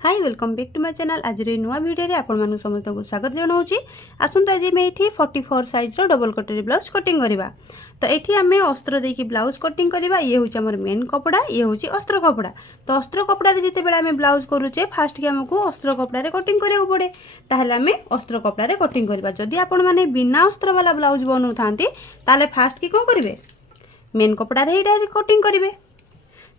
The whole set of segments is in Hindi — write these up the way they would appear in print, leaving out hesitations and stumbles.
Hi welcome back to my channel. आज नुआ वीडियो रे आपण मानु समस्त को स्वागत जनाऊँगी। आसंतु आज मैं ये 44 साइज रो डबल कटोरी ब्लाउज कटिंग करवा। तो ये आम अस्त्र देकी ब्लाउज कटिंग करवा। ये हूँ आम मेन कपड़ा, ये हूँ अस्त्र कपड़ा। तो अस्त्र कपड़ा जिते बेले आम ब्लाउज करुचे फास्ट की आमको अस्त्र कपड़ा कटिंग करा पड़े, ताहले आम अस्त्र कपड़ा कटिंग करवा। जदि आपण माने बिना अस्त्र वाला ब्लाउज बनाऊ ताले फास्ट की कौन करेंगे, मेन कपड़ा कटिंग करेंगे।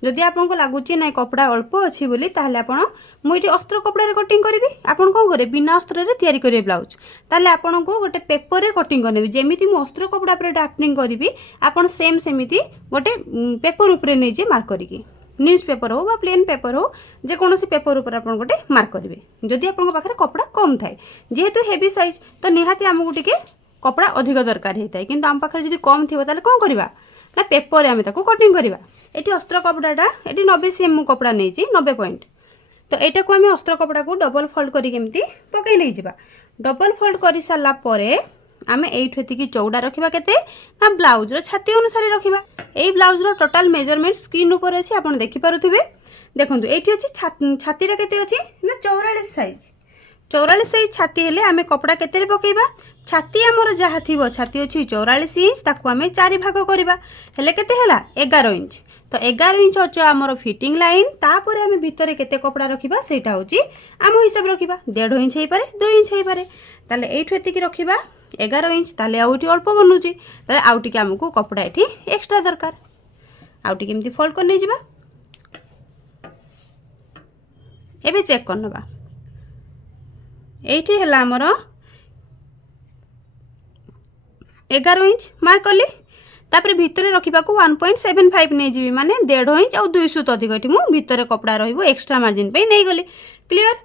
जदि आपको लगुच ना कपड़ा अल्प अच्छी बोली ताहले आपण मुझे अस्त्र कपड़ा कटिंग करी। आपन कौन करे बिना अस्त्र रे तैयारी करेंगे ब्लाउज, ताहले आपन को गोटे पेपर रे कटिंग करने जेमिति मु अस्त्र कपड़ा पर ड्राफ्टिंग करी आपन सेम सेमिति गोटे पेपर ऊपर नहीं मार्क करी, न्यूज पेपर हो प्लेन पेपर हो जेकोसी पेपर ऊपर आपन गोटे मार्क करेंगे। जदि आपन पाखे कपड़ा कम थाए जेहेतु हेवी साइज तो निहाती आमको टिके कपड़ा अधिक दरकार होता है, किंतु आम पाखे जदि कम थी ताहले कौन करवा ना पेपर आम ताको कटिंग करवा। ये अस्त्र कपड़ाटा ये 90 cm कपड़ा नहीं 90 पॉइंट। तो यहाँ को आम अस्त्र कपड़ा को डबल फोल्ड करके पकई नहीं जावा। डबल फोल्ड कर सारा आम ये चौड़ा रखा केते ना ब्लाउज छाती अनुसार रखा। यही ब्लाउज टोटाल मेजरमेंट स्क्रीन ऊपर अच्छी आप देखिपे। देखो ये अच्छी छाती केते अच्छी ना 44 साइज। 44 साइज छाती हेले आम कपड़ा केते पकेबा। छाती आमर जहाँ थी छाती अच्छी 44 इंच ताकू आम 4 भाग करवा हेले केते हला 11 इंच। तो 11 इंच अच्छे आमर फिटिंग लाइन तापर आम भितर केते कपड़ा रखा सेटा हूँ आम हिसाब रखा 1.5 इंच हो पारे 2 इंच हो पारे। ताले एठु एतिकी रखा 11 इंच ताले आउटी अल्प बनूची ताले आउटी आमको कपड़ा एठी एक्स्ट्रा दरकार। आउटी केमती फोल्ड कर नहीं जिबा। एबे चेक कर नबा एठी हला आमर 11 इंच मार्क कली तापर भितर रखा 1.75 नहीं जी माने 1.5 इंच और 2 सूत अधिक ये मुझे भितर कपड़ा रही एक्स्ट्रा मार्जिन पे नहीं गली क्लियर।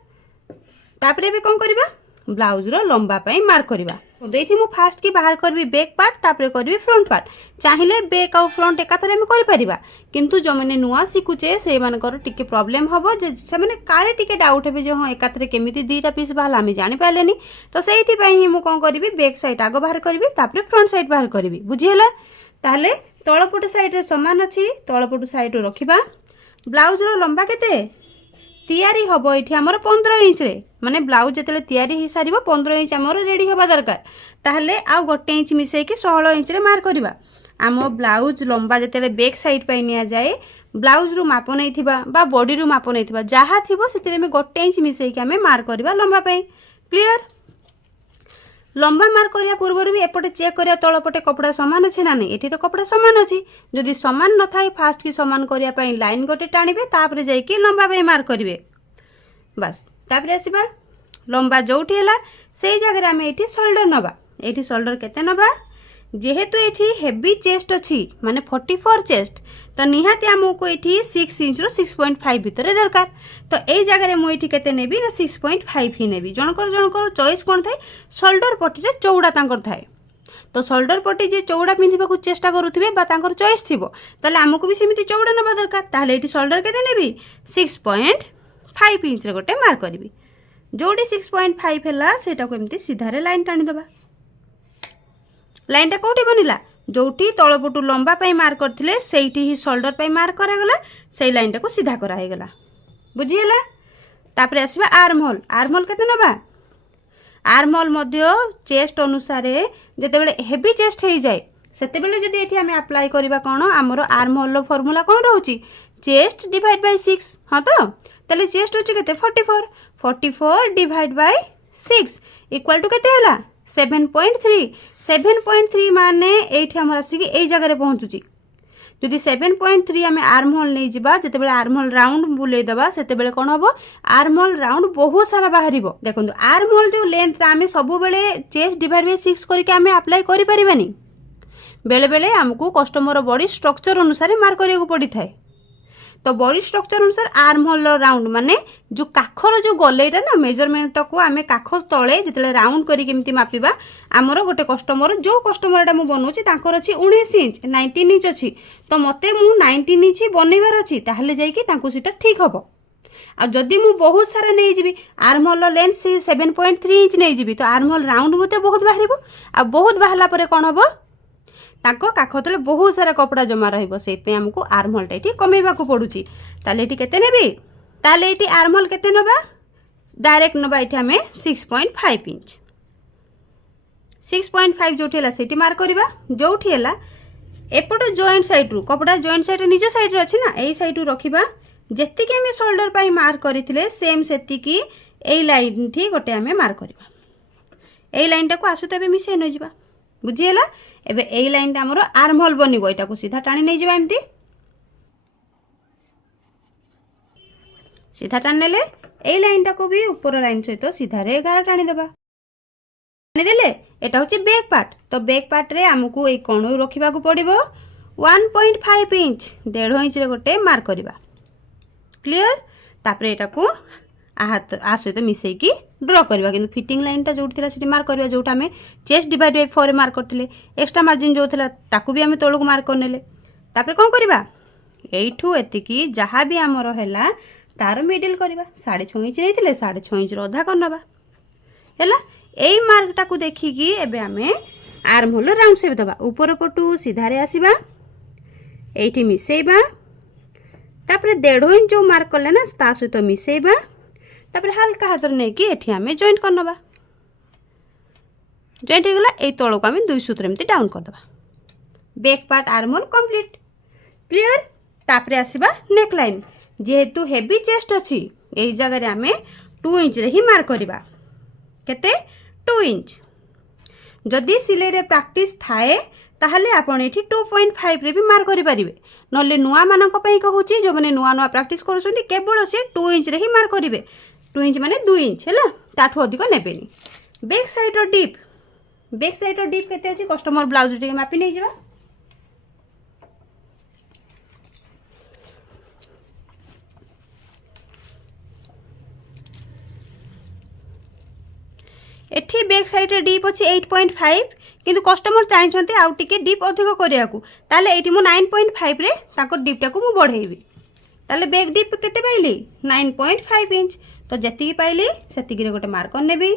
तापर भी कौन करवा ब्लाउज रो लंबा पे मार्क करवा। देठी मु फास्ट की बाहर करबी बैक पार्ट तापर करबी फ्रंट पार्ट। चाहिए बैक और फ्रंट एकाथरे हम कर परिबा, किंतु जो मैंने नुआ शिखुचे से मानकर टिके प्रॉब्लम हबो जे से माने काले टिके डाउट हेबे जे हां एकाथरे केमिति दीटा पीस बाहला हम जानि पालेनी। तो सेहिथि पई ही मु कोन करबी बैक साइड आगो बाहर करबी तापर फ्रंट साइड बाहर करबी। बुझी हला ताहले तळपट साइड रे समान अछि तळपट साइड रखिबा। ब्लाउज रो लंबा केते तैयारी हबो एठी हमर 15 इंच रे माने ब्लाउज जतले तैयारी ही सारिबो 15 इंच हमर रेडी हबा दरकार। ताहले आ 1 इंच मिसै के 16 इंच रे मार्क करबा। आम ब्लाउज लंबा जतले बैक साइड पे निया जाए ब्लाउज रू माप नहीं थिबा बा बॉडी रू माप नहीं थिबा जहा थिबो सेतिरे में 1 इंच मिसै के हमें मार्क करबा लंबा पे। क्लियर। लंबा मार्क करिया पूर्व भी एपटे चेक करिया तळपटे कपड़ा समान अच्छे ना नहीं। एठी तो कपड़ा समान अच्छी जदि समान न थाए फास्ट की समान करिया पई लाइन गोटे टाणिबे तापर जाइकी लंबा पे मार्क करिवे बस। तापर आसीबा लंबा जोठी हैला सेही जगह आम एठी शोल्डर नबा। एठी शोल्डर केते नबा जेहेतु एठी हेवी चेस्ट अच्छी माने 44 चेस्ट तो निहाती आमको ये 6 इंच रो 6.5 भितर दरकार। तो यही जगह मुझे केते नेबी ना 6.5 ही नेबी। जनकर चॉइस कौन थाए शोल्डर पट्टी रे चौड़ा तांकर थाए। तो शोल्डर पट्टी जे चौड़ा पिंधिबा को चेष्टा करुथिबे बा तांकर चॉइस थिबो ताले आमको भी सेमिति चौड़ा नबा दरकार। ताले एठी शोल्डर केते नेबी 6.5 इंच रे गोटे मार्क करबी। जोडी 6.5 हैला सेटा को एमती सीधा रे लाइन टाणी दबा। लाइन टा कोठी बनिला जोठी तळपटु लंबा पाई मार्क करथिले सेठी ही शोल्डर पाई मार्क करागला सेई लाइन टा को सीधा करा हेगला। बुझी हैला। तापर आसीबा आर्म होल। आर्म होल केते नबा आर्म होल मध्य चेस्ट अनुसार जते बेले हेवी चेस्ट हे जाए सेते बेले जदी एठी हमें अप्लाई करबा कोन हमरो आर्म होल रो फार्मूला कोन रहउची चेस्ट डिवाइड बाय 6। हां तो तले चेस्ट होची केते 44 डिवाइड बाय 6 इक्वल टू केते हैला 7.3। 7.3 माने एठी हमर आसी के एई जगह रे पहुंचुची। जदि 7.3 आम आर्म होल नहीं जिबा जते बेले आर्म होल राउंड बुले दबा सेते बेले कोन हबो आर्म होल राउंड बहुत सारा बाहरिबो। देखंतु आर्म होल जो लेंथ आम सब बेले चेस्ट डिवाइड बाय 6 करके आम अप्लाई करि परिबानी। बेले बेले हमको कस्टमर बॉडी स्ट्रक्चर अनुसार मार्क करिया को पड़ी थाए। तो बॉडी स्ट्रक्चर अनुसार आर्म होल राउंड माने जो काखर जो गलेटा ना मेजरमेंट को आम काख तले जितले राउंड करी केमती मापिबा आमर गोटे कस्टमर जो कस्टमरटा मु बनउची तांकर अछि 19 इंच 19 इंच अछि तो मते मु 19 इंच बनैबार अछि ताहले जाई कि तांको सीटा ठीक हबो। आ जदि मु बहुत सारा नहीं जीबी आर्म होल लेंथ से 7.3 इंच नहीं जीबी तो आर्म होल राउंड मते बहुत बाहरिबो। आ बहुत बाहला परे कोन हबो ताको काख तले बहुत सारा कपड़ा जमा रहिबो सेति पे हमको आर्म होल टा कमेबा को पडुची। ताले एठी केते नेबी ताले ये आर्महोल केते नबा डायरेक्ट नबा ये आम 6.5 इंच 6.5 जो से मार्क करवा जो एपट जॉइंट साइड रू कपड़ा जॉइंट साइड निज साइड रे अच्छी ना यही साइड रू रखा जी आम शोल्डर पर मार्क करते सेम से लाइन ठी गोटे आम मार्क करवा यही लाइन टाक आसु तो मिसे नहीं जा बुझीगला एबे यही लाइन टा हमर आर्महोल बनिबो एटा को सीधा टाणी नहीं जा एमती सीधा टाणी नेले यही लाइन टा को भी ऊपर लाइन सहित सीधा रे 11 टाणी देबा देले एटा होची बैक पार्ट तो बैक पार्ट रे हमकू ए कोण रखिबा को पड़िबो 1.5 इंच 1.5 इंच रे गोटे मार्क करबा क्लियर तापरे एटा को हाथ आ सहित मिसई की ड्रॉ करबा किंतु फिटिंग लाइन टा जोठी थिला सिटी मार्क करबा जोटा हमें चेस्ट डिवाइड बाय 4 रे मार्क करथिले एक्स्ट्रा मार्जिन जो थिला ताकू भी हमें तळको मार्क करनेले तापरे कोन करबा एठू एतिकी जहा भी हमर हैला तार मिडिल करबा 6.5 इंच रहिथिले 6.5 इंच रो आधा करनबा हैला एई मार्क टाकू देखिकी एबे हमें आर्म होल राउंड शेप दबा ऊपर पटू सीधा रे आसीबा एठी मिसेइबा तापरे 1.5 इंच जो मार्क करले ना ता सहित मिसेइबा तापरे हल्का हाथ रे नेकी एठी हमें जॉइंट करनबा जॉइंट हेगला एई तळो को हमें दुई सूत्र एमती डाउन कर दबा back part arm hole complete clear तापरे आसीबा नेक लाइन जेहेतु हेवी चेस्ट अछि एई जगह रे हमें 2 इंच रे ही मार्क करबा केते 2 इंच जदि सिलाई रे प्रैक्टिस थाए ताहले आपण एठी 2.5 रे भी मार्क करि परिबे नले नुआ मानक पई कहूची जो माने नुआ नुआ प्रैक्टिस करूछंती केवल से 2 इंच रे ही मार्क करिवे 2 इंच माने 2 इंच हैला ताठो अधिक नेबेनी बैक साइड रो डीप केते अछि कस्टमर ब्लाउज टे मापी नै जिबा एठी बैक साइड रे डीप अछि 8.5 किंतु कस्टमर चाहछन्ते आउ टिके डीप अधिक करिया को ताले एठी मो 9.5 रे ताको डीप टाको मु बढ़ेबी ताले बैक डीप केते पाइली 9.5 इंच तो जति पाइली सेति रे गोटे मार्कर नेबी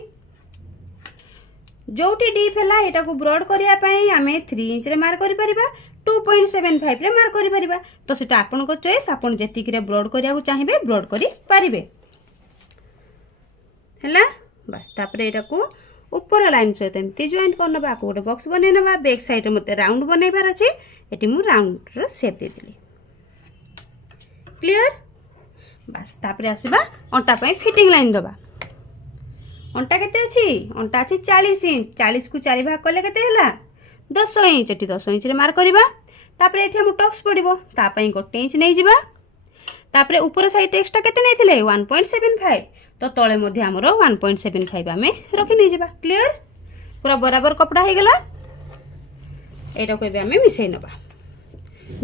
जोटी डीप हैला एटा को ब्रॉड करिया पई हमें 3 इंच रे मार्क करि परिबा 2.75 रे मार्क करि परिबा तो सेटा आपन को चॉइस आपन जति रे ब्रॉड करिया को चाहिबे ब्रॉड करि परिबे हैला बस तापरे एटा को ऊपर लाइन सहित एमती जॉइंट करनबा को गोटे बॉक्स बनै नबा बैक साइड रे मते राउंड बनैबार अछि एटी मु राउंड रो शेप दे दिली क्लियर बस तापरे आसीबा अंटा पई फिटिंग लाइन दबा अंटा केते अछि अंटा अछि 40 इंच 40 को 4 भाग करले केते हैला 10 इंच एटी 10 इंच रे मार्क करबा तापरे एठी हम टक्स पडिबो ता पई गोटे इंच नै जिबा तापरे ऊपर साइड एक्स्ट्रा केते नैथिले 1.75 तो तले मध्य हमर 1.75 आमे रखि नै जिबा क्लियर पूरा बराबर कपड़ा हे गेला एटा को एबे आमे मिसै नबा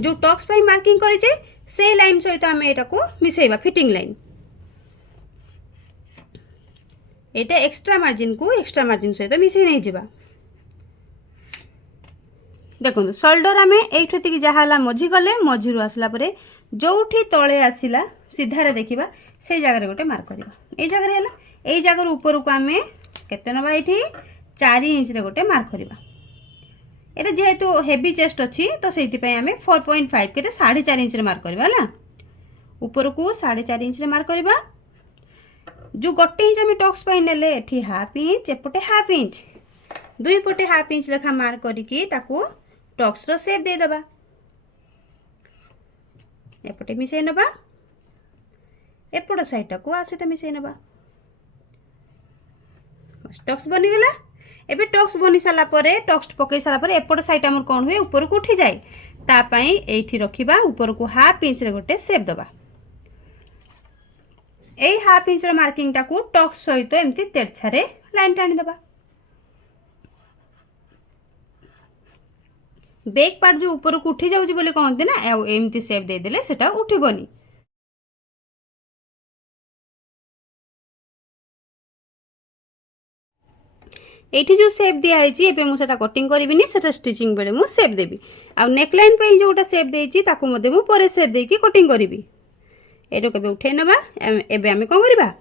जो टक्स पई मार्किंग करै छै से लाइन सहित आमे एटा को मिसैबा फिटिंग लाइन एटा एक्स्ट्रा मार्जिन सहित मिसै नै जिबा देखो शोल्डर आमे एठो तिक जहाला मझी गले मझीरु आसला परे जोठी तळे आसिला सीधा रे देखिबा से जगह रे गोटे मार्क करबा ए जगह रे हैला ए जगह ऊपर को आमे केते नबा एठी 4 इंच रे गोटे मार्क करबा एटा जेहेतु हेवी चेस्ट अछि तो सेति पय आमे 4.5 केते 4.5 इंच रे मार्क करबा हैला ऊपर को 4.5 इंच रे मार्क करबा जो गोटे इंच आमे टक्स पय नेले एठी हाफ इंच एपटे हाफ इंच दुई पटे हाफ इंच लेखा मार्क करिकी ताको टक्स रो शेप दे दबा एपटे मिसै नबा एपट साइड को आसे तो मिसै नबा बस टक्स बनी गला एबे टक्स बनी साला परे टक्स पकई साला परे एपट साइड हमर कोन हुए ऊपर को उठी जाए ता पई एठी रखिबा ऊपर को हाफ इंच रे गोटे शेप दबा एई हाफ इंच रे मार्किंग टा को टक्स सहित एमती तेरछा रे लाइन टाणी दबा बैक पार्ट जो ऊपर को उठी जाउची बोले कहंते ना एमती शेप दे देले सेटा उठिबनी एठी जो शेप दिया है एबे मु सेटा कटिंग करबिनी सेटा स्टिचिंग बेले मु शेप देबी आ नेक लाइन पे जोटा शेप देइची ताको मध्ये मु परे शेप देकी कटिंग करबी एरो केबे उठै नबा एबे हमें कोन करबा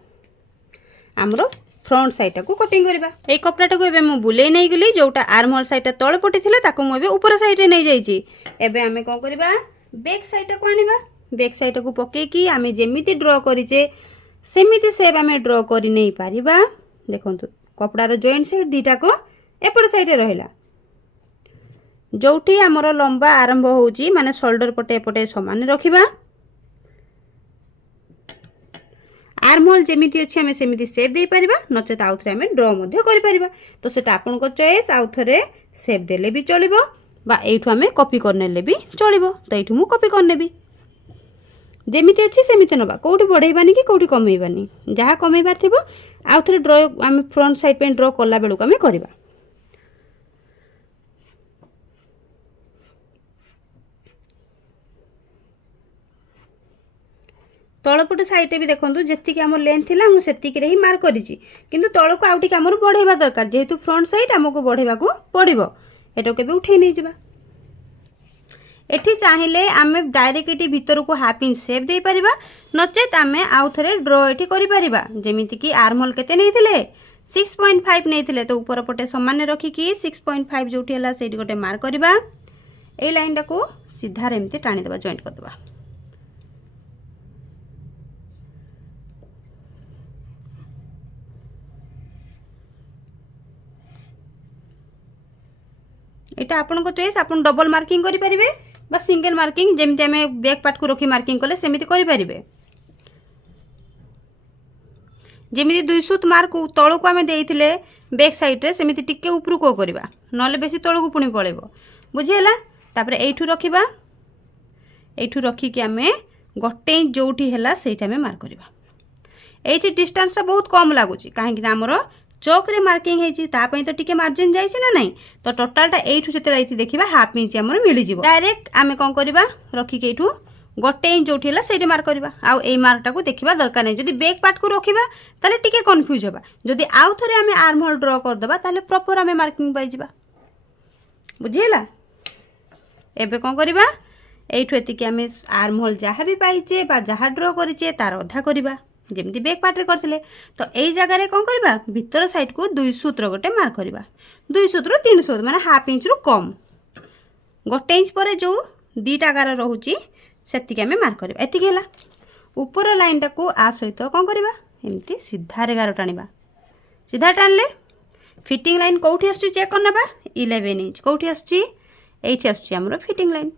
हमरो फ्रंट साइड को कटिंग करबा ए कपड़ा को एबे मु बुले नै गली जोटा आर्म होल साइड तळे पटी थिले ताको मु एबे ऊपर साइड रे नै जाईची एबे हमें कोन करबा बैक साइड को आनिबा बैक साइड को पकेकी आम जेमिति ड्र करिचे सेमिति सेप आम ड्र कर नहीं पारिबा। देखंतु कपड़ार जॉइंट साइड दीटा को एपट साइड रहिला जोठी आमर लंबा आरंभ होउची माने शोल्डर पटे एपटे समान रखिबा। आर्म होल जेमिति अछि आमे सेमिति शेप देई परिबा नचेत आउथरे आमे ड्र मध्ये करि परिबा। तो सेटा आपन को चॉइस आउथरे शेप देले भी चलिबो बा एठु आमे कॉपी करनेले भी चलिबो। तो एठु मु कॉपी करनेबी जेमिति अछि सेमिति नबा कोठी बढ़ेइबानी कि कोठी कमेइबानी जहा कमेइबार थिबो आउथरे ड्र आमे फ्रंट साइड पे ड्र करला बेलु आमे करबा। तलपट साइड भी देखो जी आम लेंथ थिला मु सेतिक रे ही मार्क करिछि किंतु तल को आउटी आमर बढ़ेबा दरकार जेहेतु फ्रंट साइड आमको बढ़ेबा को पड़िबो एटा केबे उठै नै जिबा। एठी चाहिले आमे डायरेक्ट एठी भीतर को हाफ इंच शेप दे परिबा नचेत आमे आउ थरे ड्र एठी करि परिबा। जेमिति कि आर्म होल केते नै थिले 6.5 नै थिले तो ऊपर पटे समान रखी कि 6.5 जोठी हला सेठी गोटे मार्क करबा। ए लाइन को सीधा रे एमती टाणी देबा जॉइंट कर देबा। एटा आपन को चॉइस आपन डबल मार्किंग करि परिबे बा सिंगल मार्किंग जेमिति हमें बैक पार्ट को रखी मार्किंग कले सेमिति करि परिबे। जेमिति दुई सूत मार्क तळ को हमें देइथिले बैक साइड रे सेमिति टिके ऊपर को करबा नले बेसी तळ को पुणी पळेबो बुझियला। तापर एठु रखिबा एठु रखी कि हमें गोटे इंच जोठी हला सेटा में मार्क करबा। एठी डिस्टेंस बहुत कम लागुची काहे कि हमरो चौक रे मार्किंग हेची ता पई तो टिके मार्जिन जाईची ना नहीं तो टोटलटा एठु सेते राइती देखिबा हाफ इंच हमर मिली जिवो। डायरेक्ट आमे कोन करबा रखी के एठु गोटे इंच जोठी हला सेठी मार्क करबा आ एई मार्कटा को देखिबा दरकार नै। जदी बैक पार्ट को रखिबा ताले टिके कंफ्यूज होबा जदी आउ थरे आमे आर्म होल ड्रा कर देबा ताले प्रॉपर आमे मार्किंग पाई जिबा बुझियला। एबे कोन करबा एठु एति कि आमे आर्म होल जहा भी पाइचे बा जहा ड्रा करिचे तार अधा करबा जेमती बैक पार्ट रे करथिले। तो एई जगह रे कोन करबा भीतर साइड को 2 सूत्र गोटे मार्क करबा 2 सूत्र 3 सूत्र माने हाफ इंच रु कम गोटे इंच पर जो दीटा गार रहउची सेति के हमें मार्क करबा। एति गेला ऊपर लाइन टा को आ सहित कोन करबा एमती सीधा रे गार टाणीबा। सीधा टाणले फिटिंग लाइन कोठी आछी चेक करनबा 11 इंच कोठी आछी एठी आछी हमरो फिटिंग लाइन।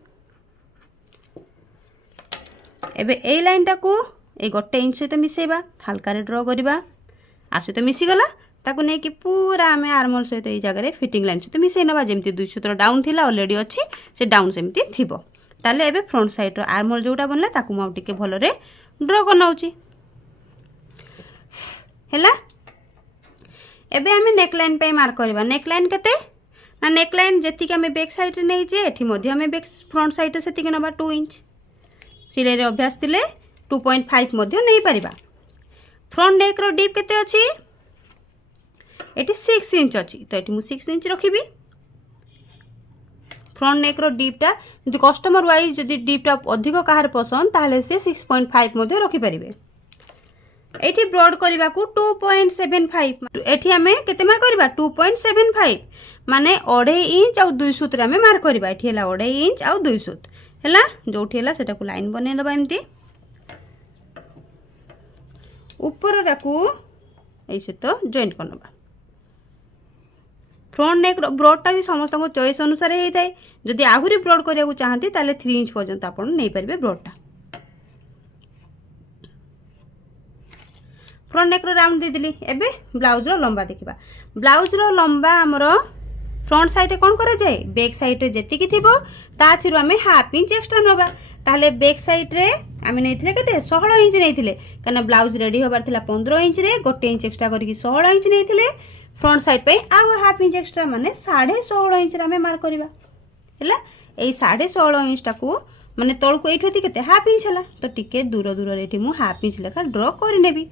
एबे एई लाइन टा को ए गोटे इंच सहित मिसेबा हल्का रे ड्रॉ करबा आ सहित मिसी गला ताको नै कि पूरा हमें आर्म होल सहित ए जगह रे फिटिंग लाइन सहित मिसै नबा। जेमती 2 सूत्र डाउन थिला ऑलरेडी अछि से डाउन सेमती थिबो ताले एबे फ्रंट साइड रो आर्म होल जोटा बनला ताको माउ टिके भलो रे ड्रॉ करनाउची हैला। एबे हमें नेक लाइन पे मार्क करबा। नेक लाइन केते ना नेक लाइन जेति के हमें बैक साइड रे नै जे एठी मध्ये हमें बैक फ्रंट साइड रे सेति के नबा 2 इंच सिलाई रे अभ्यास थिले 2.5 मध्य नहीं पारिबा। फ्रंट नेक रो डीप केते अछि एटी 6 इंच अछि तो एटी मु 6 इंच रखिबी। फ्रंट नेक रो डीप टा जदि कस्टमर वाइज जदि डीप टा अधिक काहार पसंद ताले से 6.5 मध्य रखि परिबे। एटी ब्रॉड करबा को 2.75 एटी हमें केते मार्क करबा 2.75 माने 2.5 इंच आ 2 सूत्र हमें मार्क करबा। एटी हला 2.5 इंच आ 2 सूत्र हला जोठी हला सेटा को लाइन बने दबा एमती ऊपर ताकू ऐसे तो जॉइंट करनबा। फ्रंट नेक ब्रॉड टा भी समस्त को चॉइस अनुसार हे थाए जदि आहुरी ब्रॉड करिया को चाहंती ताले 3 इंच पर्यंत आपण नै परिबे ब्रॉड टा। फ्रंट नेक रो राउंड दे दिली। एबे ब्लाउज रो लंबा देखिबा। ब्लाउज रो लंबा हमरो फ्रंट साइड रे कोन करे जाय बैक साइड रे जेति की थिबो ता थिरु हमें हाफ इंच एक्स्ट्रा नबा। ताले बैक साइड रे आमे नैथिले केते 16 इंच नैथिले कना ब्लाउज रेडी होबार थिला 15 इंच रे गोटे इंच एक्स्ट्रा करके 16 इंच नैथिले। फ्रंट साइड पे आ हाफ इंच एक्स्ट्रा माने 16.5 इंच रे हमें मार्क करबा हैला। एई 16.5 इंच टाकू माने तळ को एठोती केते हाफ इंच हला तो टिके दूर दूर रे एठी मु हाफ इंच लेखा ड्रॉ कर नेबी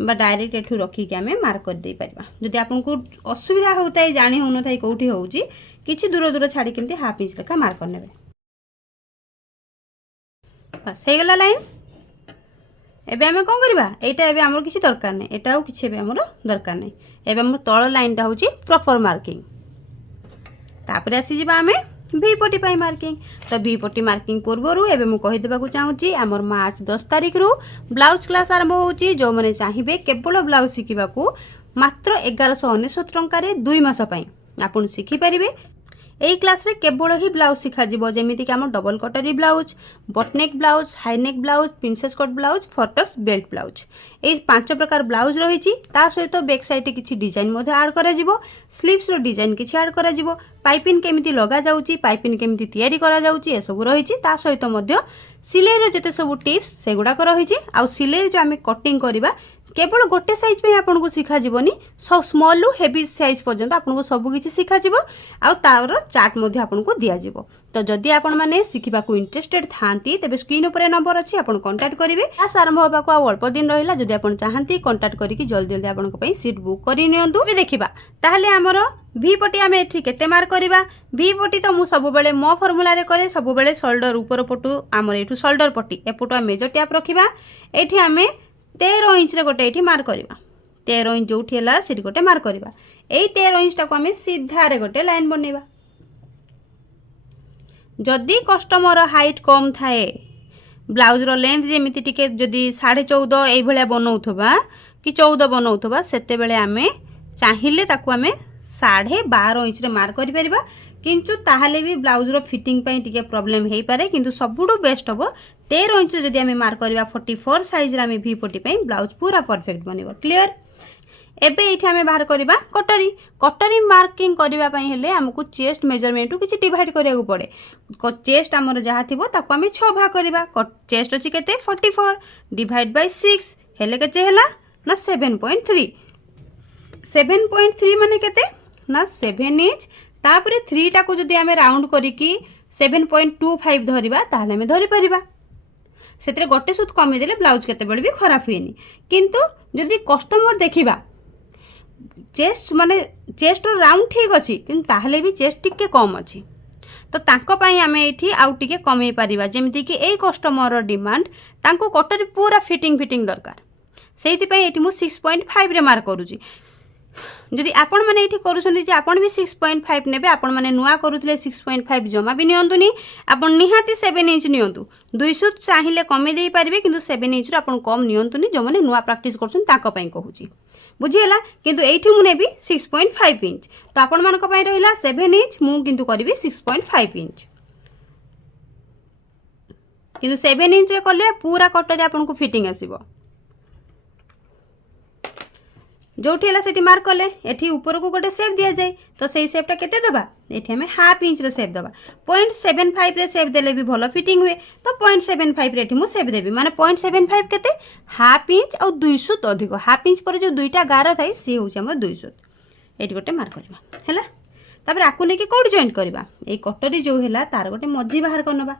बा डायरेक्ट एठू रखी के हमें मार्क कर दे परिबा। जदि आपन को असुविधा होताय जानि होनो थाई कोठी होउची किछि दूर दूर छाडी केमती हाफ इंच लेखा मार्क कर नेबे बस हे गला लाइन। एबे हमें कोन करबा एटा एबे हमर किछि दरकार नै एटा ओ किछि एबे हमर दरकार नै। एबे हमर तळ लाइन टा होची प्रॉपर मार्किंग तापर आसी जिबा हमें भि पट्टी पाई मार्किंग। तो भि पट्टी मार्किंग पूर्व एबे मु कहि देबाकू चाहूची आमर मार्च 10 तारिख रु ब्लाउज क्लास आरंभ होची। जो माने चाहिबे केवल ब्लाउज शिखिबाकू मात्र 1199 टंका रे 2 मास पई आपण शिखि परिबे। एई क्लास रे केवल ही ब्लाउज शिखा जिवो जेमिति कि हम डबल कटरी blouse, boat neck blouse, high neck blouse, princess cut blouse, फॉरटक्स बेल्ट ब्लाउज, ए 5 प्रकार ब्लाउज रही। ता सहित बैक साइड किछि डिजाइन मध्ये ऐड करा जिवो, स्लीव्स रो डिजाइन किछि ऐड करा जिवो, पाइपिंग केमिति लगा जाउची, पाइपिंग केमिति तयारी करा जाउची ए सब रही। ता सहित मध्ये सिलाई रो जते सब टिप्स सेगुडा को रही। आ सिलाई जो आमे कटिंग करबा केवल गोटे साइज पे आपन को शिखा जीवनी, सब स्मॉल रु हेवी साइज पर्यंत आपन को सब किछि शिखा जीवो। आ तार चार्ट मध्ये आपन को दिया जीवो। तो जदि आपन माने शिखिबा को इंटरेस्टेड थांती तेबे स्क्रीन ऊपर नंबर अछि, आपन कांटेक्ट करिवे। क्लास आरंभ होबा को अल्प दिन रहिला, जदि आपन चाहंती कांटेक्ट करिकि जल्दी जल्दी आपन को पई सीट बुक करि नियंतु। बे देखिबा ताहले हमरो भि पट्टी आमे एठी केते मार्क करिबा। भि पट्टी तो मु सब बेले मो फार्मूला रे करे, सब बेले शोल्डर ऊपर पटु हमर एठु शोल्डर पट्टी एपटु मेजर टैप रखिबा। एठी आमे 13 इंच रे गोटे एठी मार्क करिबा। 13 इंच जोठी हला सेठी गोटे मार्क करिबा। एई 13 इंच टाको आमे सीधा रे गोटे लाइन बनेबा। जदि कस्टमर हाइट कम थाए, ब्लाउज रो लेंथ जेमिति टिके जदि 14.5 एई भलिया बनौथबा कि 14 बनौथबा, सेते बेले आमे चाहिले ताकू आमे 12.5 इंच रे मार्क करि परिबा। किंतु ताहले भी ब्लाउज रो फिटिंग पई टिके प्रॉब्लम हेई पारे, किंतु सबुडो बेस्ट हबो 13 इंच जदि आमे मार्क करबा 44 साइज रे आमे भि पट्टी पई ब्लाउज पूरा परफेक्ट बनिबो। क्लियर। एबे एठी आमे बाहर करबा कटरी। कटरी मार्किंग करबा पई हेले हमकु चेस्ट मेजरमेंट किछि डिवाइड करिया पड़े। चेस्ट हमर जहा थिबो ताको आमे 6 भाग करबा। चेस्ट अछि केते 44 डिवाइड बाय 6 हेले केचे हला ना 7.3। 7.3 माने केते ना 7 इंच। तापरे 3 टाको जदि आमे राउंड करिकि 7.25 धरिबा ताहले आमे धरि परिबा। सेतरे गोटे सुत कमी देले ब्लाउज केते बेले भी खराब हुएनी। किंतु जदि कस्टमर देखिबा चेस्ट माने चेस्ट राउंड ठीक अछि, किंतु ताहले भी चेस्ट टिके कम अछि, तो तांको पई आमे एठी आउ टिके कमे परिबा। जेमिति कि एई कस्टमर रो डिमांड तांको कटरी पूरा फिटिंग दरकार, सेहिति पई एठी मु 6.5 रे मार्क करूची। जदि आपण माने एठी करूछन्ती जे आपण भी 6.5 नेबे, आपण माने नुआ करूथिले 6.5 जमा भी नियंतुनी, आपण निहाती 7 इंच नियंतु। 200 चाहिले कमे देई परिबे, किंतु 7 इंच रे आपण कम नियंतुनी, जो माने नुआ प्रैक्टिस करछन ताको पई कहूची। बुझियला। किंतु एठी मु नेबी 6.5 इंच, तो आपण मानको पई रहिला 7 इंच, मु किंतु करिबी 6.5 इंच। किंतु 7 इंच रे करले पूरा कटरे आपण को फिटिंग आसीबो। जोठी हला सेठी मार्क कले एठी ऊपर को गोटे शेप दिया जाए, तो सेही शेपटा केते दबा एठी हमें हाफ इंच रे शेप दबा। 0.75 रे शेप देले भी भलो फिटिंग हुए, तो 0.75 रे एठी मु शेप देबी। माने 0.75 केते हाफ इंच और 200 अधिक। हाफ इंच पर जो दुईटा गार थाई से होउछ हमर 200। एठी गोटे मार्क करबा हैला। तापर आकु नेकी कोड जॉइंट करबा। एई कटरी जो हैला तार गोटे मझी बाहर करनबा।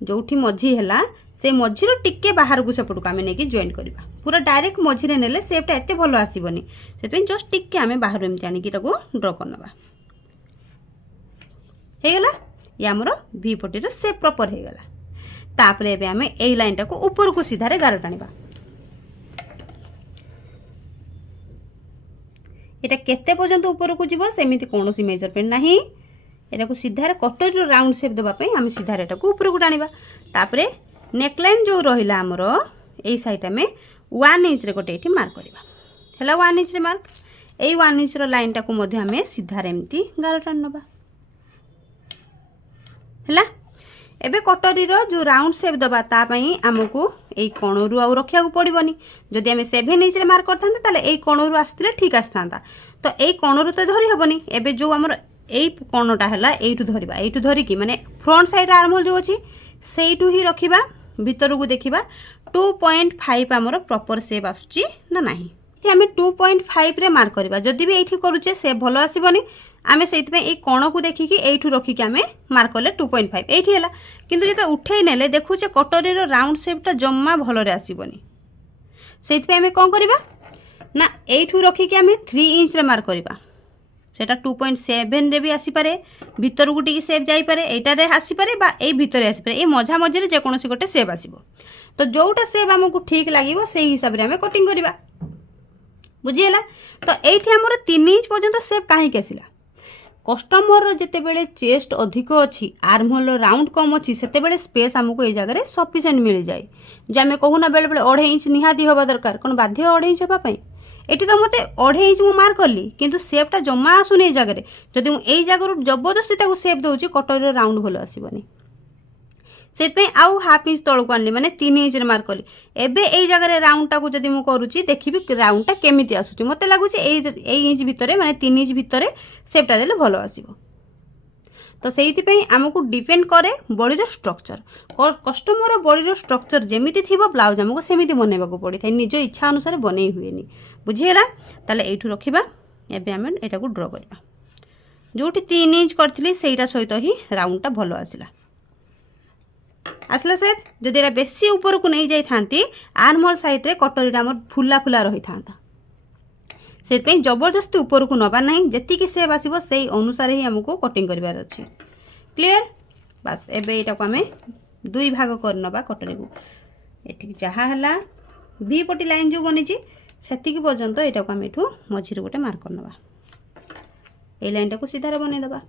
जोठी मझी हैला से मझीरो टिके बाहर को सेपट को आमे नेकी जॉइंट करबा। पूरा डायरेक्ट मझी रे नेले शेपटा एते भलो आसीबनी, सेतै जस्ट टिके आमे बाहर एमति आनी की ताको ड्रॉ करनबा। हे गेला या हमरो भि पट्टी रो शेप प्रॉपर हे गेला। तापरे एबे आमे एई लाइन टाको ऊपर को सीधा रे गार टानिबा। एटा केते पर्यंत ऊपर को जीवो सेमिति कोनोसी मेजरमेंट नाही। एटा को सीधा रे कटरी रो राउंड शेप देबा पई आमे सीधा रे टाको ऊपर को टानिबा। तापरे नेकलाइन जो रहिला हमरो एई साइड में 1 इंच रे गोटे एठी मार्क करबा हैला। 1 इंच रे मार्क। एई 1 इंच रो लाइन टाको मध्ये हमें सीधा रे एमती गार टानबा हैला। एबे कटरी रो जो राउंड शेप दबा ता पई हमकु एई कोणरू आ रखिया को पड़िबनी। जदि हमें 7 इंच रे मार्क करथांते ताले एई कोणरू आस्तिले ठीक आस्थांता, तो एई कोणरू तो धरि हबनी। एबे जो हमर एई कोणटा हैला एइटु धरिबा। एइटु धरि की माने फ्रंट साइड आर्म होल जो अछि सेइटु ही रखिबा। भीतर को देखिबा 2.5 हमर प्रॉपर शेप आसुची ना नाही। एठी हमें 2.5 रे मार्क करबा। जदि भी एठी करूचे शेप भलो आसीबनी, आमे सेइति पे ए कोण को देखि कि एठु रखि कि आमे मार्क करले 2.5 एठी हैला। किंतु जेते उठै नेले देखुचे कटरी रो राउंड शेपटा जम्मा भलो रे आसीबनी। सेइति पे आमे कोन करबा ना एठु रखि कि आमे 3 इंच रे मार्क करबा। सेटा 2.7 रे भी आसी पारे, भीतर को टिके शेप जाई पारे, एटा रे आसी पारे बा ए भीतर आसी पारे। ए मझा मझे रे जे कोनोसी गोटे शेप आसीबो, तो जोटा शेप हमकु ठीक लागिबो सेही हिसाब रे हमें कटिंग करबा। बुझियला। तो एठी हमर 3 इंच पर्यंत शेप काहे के आसिला, कस्टमर जितेबले चेस्ट अधिक अच्छी आर्म होल राउंड कम अच्छी से स्पेस आमको ये जगह सफिसीयंट मिल जाए जो आम कहूना बेले बेले 2.5 इंच निहाती हवा दरकार कौन बाध्य 2.5 इंच हाँपाई ये तो मत 2.5 इंच मुझे मार्क कली किंतु सेपटा जमा आसुनी जगह जदि मुझे जगह जबरदस्ती सेप दूसरी कटर राउंड भल आसबनी से आउ हाफ इंच तौक आनी मैंने 3 इंच मार्क कली एबे यही जगह राउंड टाक जब मुझे करुच्ची देखी राउंडटा केमी आसूँ मत लगुच इंच भितर माने 3 इंच भितर सेपटा देले भल आसो तो से आमको डिपेंड करे body structure customer body structure जमी थी ब्लाउज आमको सेमती बनवाक पड़ी था निज इच्छा अनुसार बन हुए बुझीगला ताले एठू रखिबा एबे आम एटा को ड्र करबा जोटी 3 इंच करथिली सेटा सहित ही राउंडटा भल आसिला आसला सेट जदि एटा बेसी ऊपर को नहीं जाई थांती आर्म होल साइड रे कटरीटा हमर फुला फुला रही थांता से जबरदस्ती ऊपर को नबा नहीं जेतिकी सेप आसीबो सेई अनुसार ही हमको कटिंग करबार अछि क्लियर बस एबे एटा को आमे दुई भाग कर नबा कटरी को एठी जहा हला वी पटी लाइन जो बनिची सेतिकी पर्यंत एटा को आमे एठू मझिर गोटे मार्क कर नबा ए लाइनटा को सीधा रे बनै दबा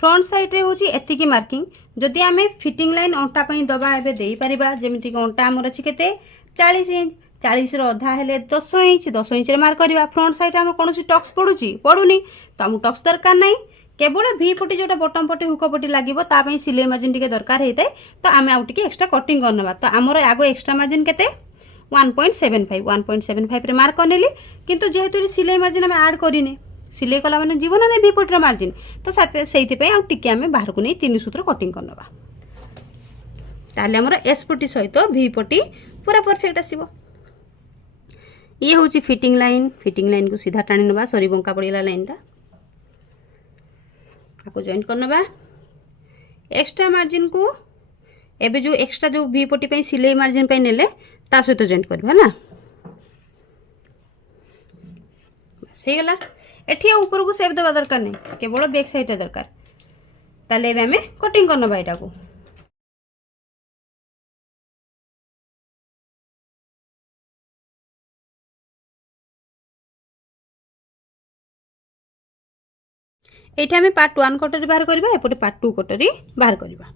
फ्रंट साइड रे होची एतिकी मार्किंग जदि आमे फिटिंग लाइन अंटा पई दबा एबे देई परिबा जेमिति कि अंटा हमर अछि केते 40 इंच 40 रो अधा हेले 10 इंच रे मार्क करबा फ्रंट साइड रे हम कोनोसी टक्स पडुची पडुनी त हम टक्स दरकार नै केवल वी पटी जोटा बटम पटी हुक पटी लागिबो ता पई सिलाई मार्जिन टिके दरकार हेते तो आमे आउ टिके एक्स्ट्रा कटिंग करनबा तो हमर आगो एक्स्ट्रा मार्जिन केते 1.75 रे मार्क करनेली किंतु जेहेतु सिलाई मार्जिन हम ऐड करिने सिलाई कला मैंने जीवन ना वी पटर मार्जिन तो से आउ टिके आमे बाहर को नहीं 3 सूत्र कटिंग करनबा ताले हमर एस पटी सहित वी पटी पूरा परफेक्ट आसीबो ये होची फिटिंग लाइन को सीधा टाणी नबा सरी बंका पड़ीला लाइनटा आपको जॉइंट करनबा एक्स्ट्रा मार्जिन को एबे जो एक्स्ट्रा जो वी पटी पे सिलाई मार्जिन पे नेले ता सहित जॉइंट करबा ना सही गला एठी ऊपर को सेप देवा दरकार नहीं केवल बैक साइड दरकार ताले एबे हमें कटिंग करनबा एटा को एटा हमें पार्ट 1 कटरी बाहर करबा एपटे पार्ट 2 कटरी बाहर करबा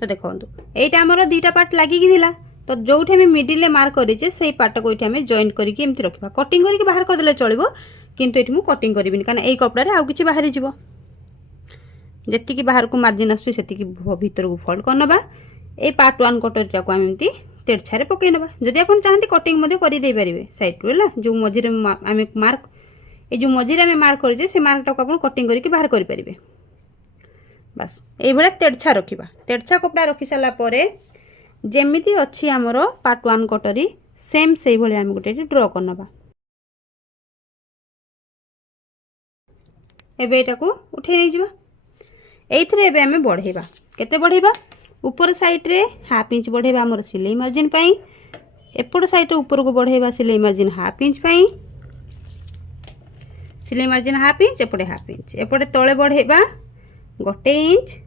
तो देखंतु एटा हमरो दीटा पार्ट लागि कि दिला तो जोठी हमें मिडिल ले मार्क करिचे सेही पार्ट को एठी हमें जॉइंट करके एमति रखबा कटिंग करके बाहर कर देले चलिबो किंतु एठी मु कटिंग करबिनी कारण एई कपड़ा रे आउ किछि बाहर जिवो जत्ति कि बाहर को मार्जिन आसु सेति कि भीतर को फोल्ड करनबा ए पार्ट 1 कटरीटा को हम एमति तेरछारे पकै नबा जदि आपण चाहंती कटिंग मध्ये करि दे परिबे साइड रो ला जो मझिरे आमे मार्क ए जो मझिरे आमे मार्क करिजे से मार्कटा को आपण कटिंग करके बाहर करि परिबे बस एई भले तेरछा रखिबा तेरछा कपड़ा रखि साला परे जेमिति अछि हमरो पार्ट 1 कटरी सेम सेही भले आमे गोटे ड्रा करनबा एबे एटा को उठे नै जिबा एइथरे एबे आमे बढ़ेबा केते बढ़ेबा ऊपर साइड रे हाफ इंच बढ़ेबा हमर सिलाई मार्जिन पई एपड़ साइड ऊपर को बढ़ेबा सिलाई मार्जिन हाफ इंच पई सिलाई मार्जिन हाफ इंच एपड़े हाफ इंच एपड़े तळे बढ़ेबा गोटे इंच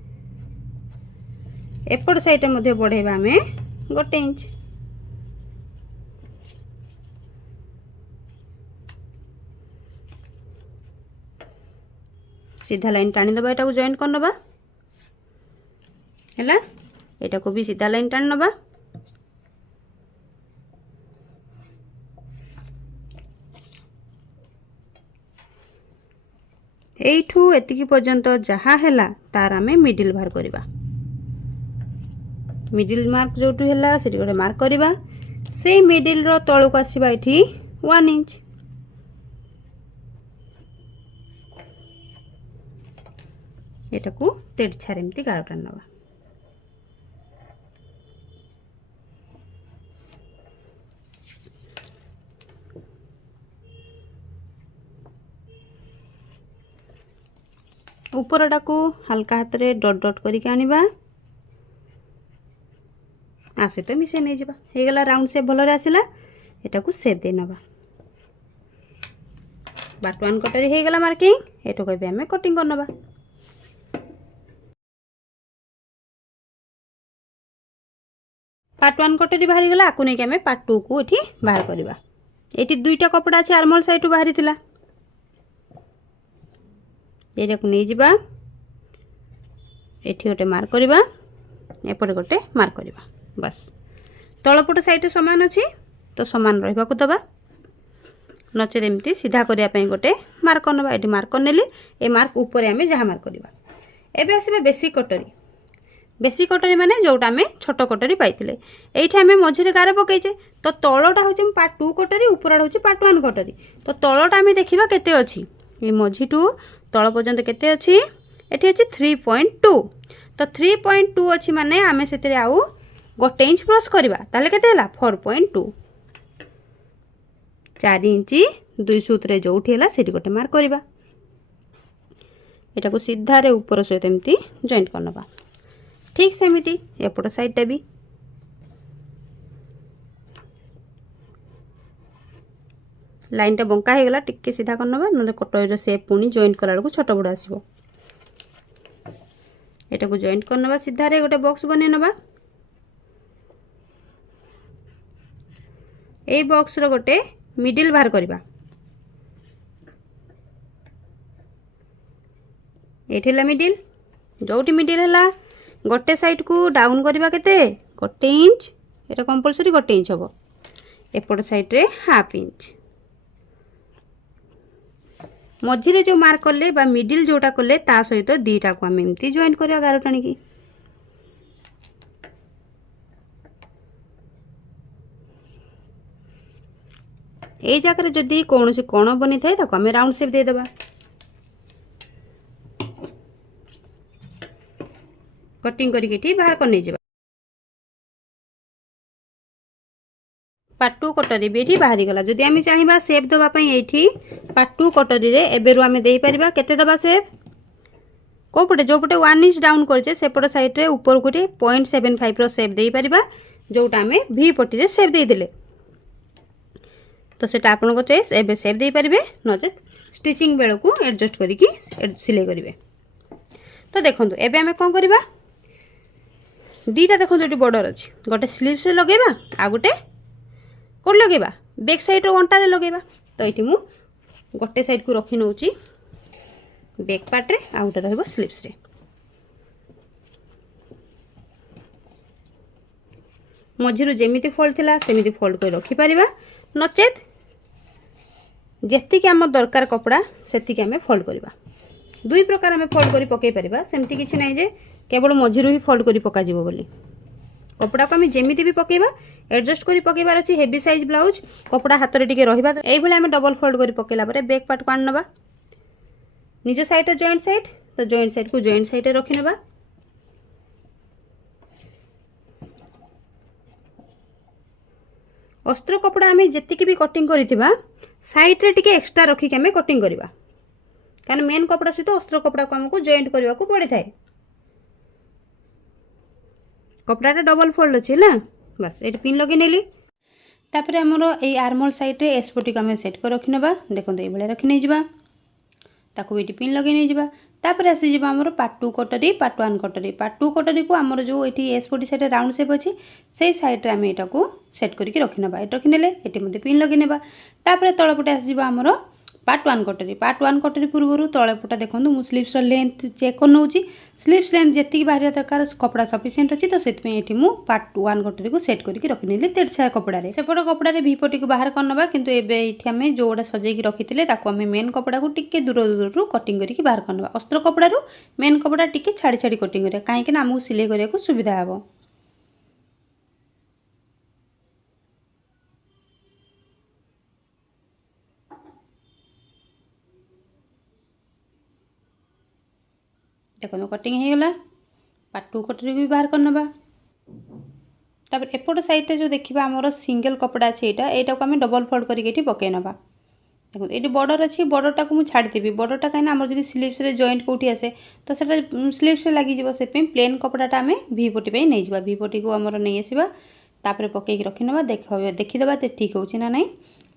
एपड़ साइड मध्ये बढ़ेबा हमें गोटे इंच सीधा लाइन टाणी दबा एटा को जॉइंट कर नबा हैला एटा को भी सीधा लाइन टाणी नबा एठू एतिकी पर्यंत जहा हैला तार आमे मिडिल बाहर करबा मिडिल मार्क जोटू हैला सेठी गोटे मार्क करबा से मिडिल रो तळु को आसीबा एठी 1 इंच एटा को तेरछारे एमती गारटा नबा ऊपरटा को हल्का हाथ रे डॉट डॉट करके आनिबा आसे तो मिसे नहीं जिबा हे गला राउंड शेप भलो रे आसिला एटा को शेप दे नबा पार्ट 1 कटरी हे गला मार्किंग एटो कहबे हमें कटिंग कर नबा पार्ट 1 कटोरी बाहरी गला आकु नहीं आम पार्ट 2 को ये बाहर करवा। ये दुईटा कपड़ा अच्छे आर्मल साइड बाहरी थिला ये नहीं जावा ये गोटे मार्क करवा एपटे गोटे मार्क करवा बस तलपट साइड सामान अच्छी तो सामान रहा दबा नचेत एमती सीधा करने गोटे मार्क नवा ये मार्क करने ये मार्क ऊपर आम जहाँ मार्क करवा। एबे आसबा बेसी कटोरी माने जोटा आम छोट कटोरी पाइले ये आम मझे गार पकईचे तो तलटा हूँ पार्ट 2 कटोरी ऊपर हूँ पार्ट 1 कटोरी तो तलटा आम देखा केते अच्छी ये मझी टू तल पर्यंत केते अच्छी एठी अच्छी 3.2 तो 3.2 अच्छी माने आम से आउ गोटे इंच प्लस करवा ताले केते हला 4.2 4 इंची 2 सूत्रे जोठी हला सेठी गोटे मार्क करवा एटा को सीधा रे ऊपर सहित एमती जॉइंट करनबा ठीक सेमिति एपट साइडटा भी लाइनटा बंका हो गला टिके सीधा करनबा न कटोरीर शेप पुणी जॉइंट कला बेलू छोट बड़ आसो एटा को जॉइंट करनबा सीधा रे गोटे बॉक्स बने नबा ए बॉक्स रो गोटे मिडिल बाहर करवा ये मिडिल जोटी मिडिल है गोटे साइड को डाउन करवा केते गोटे इंच ये कंपलसरी गोटे इंच हम एपट साइड रे हाफ इंच मझिरे जो मार्क कले बा मिडिल जोटा कले ता सहित दीटा को आम एमती जॉइंट करवा गार टाणी ये जगह जदि कौन से कण बनी थाए ताको आम राउंड शेप दे देबा कटिंग करके बाहर कर नहीं जावा। पार्ट 2 कटोरी भी ये बाहरी गला जदि आम चाहिए शेप देवाई ये पार्ट 2 कटोरी रे एबेरु आम दे पारिबा केते दबा शेप को पटे जो पटे 1 इंच डाउन करछे सेपट साइड रे ऊपर को 0.75 रो शेप दे पारिबा जोटा आम वी पट्टी रे शेप दे देले तो सेटा आपन को चॉइस एबे शेप दे पारिबे नचेत स्टिचिंग बेल को एडजस्ट करिकी सिलाई करिवे। तो देखंतु एबे आम कोन करबा दीटा देखो ये बॉर्डर अच्छी गोटे स्लीव्स रे लगेबा आ गोटे कोड लगेबा बैक साइड रो अंटा रे लगेबा तो ये मु गोटे साइड को रखी नउची बैक पार्ट रे आ गोटे रहबो स्लीव्स रे मझिरु जेमिति फोल्ड थिला सेमिति फोल्ड कर रखी परिबा नचेत जेति के हम दरकार कपड़ा सेति के हमें फोल्ड करबा दुई प्रकार हमें फोल्ड करी पकई परिबा सेमति किछि नै जे केवल मझिरु ही फोल्ड करी पका जिवो बोली कपड़ा को आम जेमिति भी पकेबा एडजस्ट करी पकेबार अछि हेवी साइज ब्लाउज कपड़ा हाथ रे टिके रहिबा एई भले आम डबल फोल्ड करी पकेला परे बैक पार्ट को आन नबा निज साइड रे जॉइंट साइड तो जॉइंट साइड को जॉइंट साइड रे रखि नबा अस्त्र कपड़ा आम जेतिकी भी कटिंग करिथिबा साइड रे टिके एक्स्ट्रा रखी के आम कटिंग करबा कारण मेन कपड़ा सहित अस्त्र कपड़ा को हमको जॉइंट करबा को पड़े थाए कपड़ाटा डबल फोल्ड अच्छे ना बस ये पिन लगे नेली तापर आमर ये आर्मल साइड रे एसपटी को आम सेट कर रखी नबा देखो ये रखी नहीं जावा ताको ये पिन लगे नहीं जावा तापर आसी जावा आमर पार्ट 2 कटोरी पार्ट 1 कटोरी पार्ट 2 कटोरी को आमर जो ये एसपटी साइड राउंड शेप अच्छी से साइड रे आम एटा को सेट करके रखी नबा ये रखी नेले ये मते पिन लगे नेबा तापर तळपटे आसी जावा आमर पार्ट 1 कटोरी पूर्व तलेपटा देखो मु स्लीव्स लेंथ चेक कर नौची स्लीव्स लेंथ जी बाहर दरकार कपड़ा सफिसीयंट अच्छी तो से मु पार्ट 1 कटोरी को सेट करके रखी तेरछा कपड़ा सेपट कपड़ा भी पटी को बाहर करनबा किंतु एबे एठी आमे जोड़ा सजेकी रखिथिले ताको आमे मेन कपड़ा को टिके दूर दूर कटिंग करके बाहर करनबा अस्त्र कपड़ा रो मेन कपड़ा टिके छाड़ी छाड़ी कटिंग करिया काहे कि ना हमहु सिलाई करिया को सुविधा हेबो। देखो कटिंग हो गला पार्ट 2 कटोरी भी बाहर करनबा तापर एपट साइड रे जो देखिबा हमर सिंगल कपड़ा अछि एटा को हम डबल फोल्ड करके एठी पके नबा देखो एठी बॉर्डर अछि बॉर्डरटा को मु छाडी देबी बॉर्डरटा काहे ना हमर जदी स्लीव्स रे जॉइंट कोठी आसे तो सेटा स्लीव्स रे लागि जिवो सेत में प्लेन कपड़ाटा हमें वी पटी पे नै जिबा वी पटी को हमर नै आसीबा तापर पके के रखि नबा देखि देबा ते ठीक होछि ना नै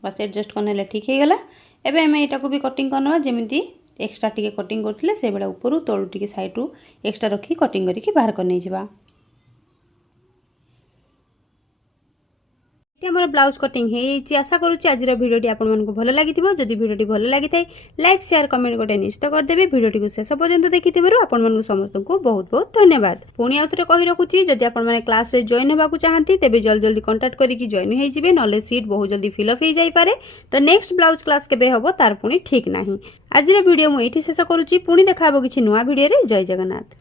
बस एडजस्ट करनेले ठीक हे गला एबे हम एटा को भी कटिंग करनबा जेमिति एक्स्ट्रा टिके कटिंग करथिले से बेला ऊपर तळु टिके साइड रु एक्स्ट्रा रखी कटिंग करके बाहर कर नै जिबा ये आमर ब्लाउज कटिंग है आशा करुच्ची आज भिडियो आपण मानक भल लगी जदि भिडियो भल लगी था लाइक शेयर कमेंट गोटे निश्चित करदेवे भिडियो को शेष पर्यंत देखि आपण मानक समस्त को बहुत बहुत धन्यवाद। पुणी आउ थे कही रखुच्छी जदि आपण क्लास रे जॉइन होगा चाहती तेज जल्दी जल्दी कंटाक्ट करके जॉइन हो ना सीट बहुत जल्दी फिलअप हो जाए तो नेक्स्ट ब्लाउज क्लास केबे हम तार पुणी ठीक ना। आज भिडियो मुझे शेष करुच्ची पुणी देखा किसी नुआ भिडियो जय जगन्नाथ।